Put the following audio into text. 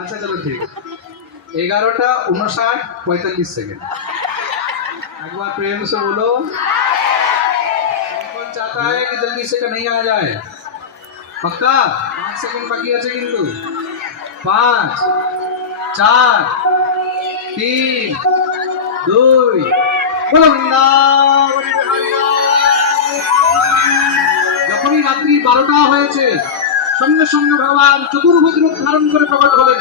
अच्छा चलो ठीक 11:59:45 सेकेंड एक बार प्रेम से बोलो कौन चाहता है कि जल्दी से कन्हैया आ जाए पक्का 5 सेकेंड बाकी আছে কিন্তু 5 4 3 2 बोलो वृंदावन बिहारी যখনই রাত্রি 12টা হয়েছে সঙ্গে সঙ্গে ভগবান চতুর্ভুজ রূপ ধারণ করে প্রকট হলেন।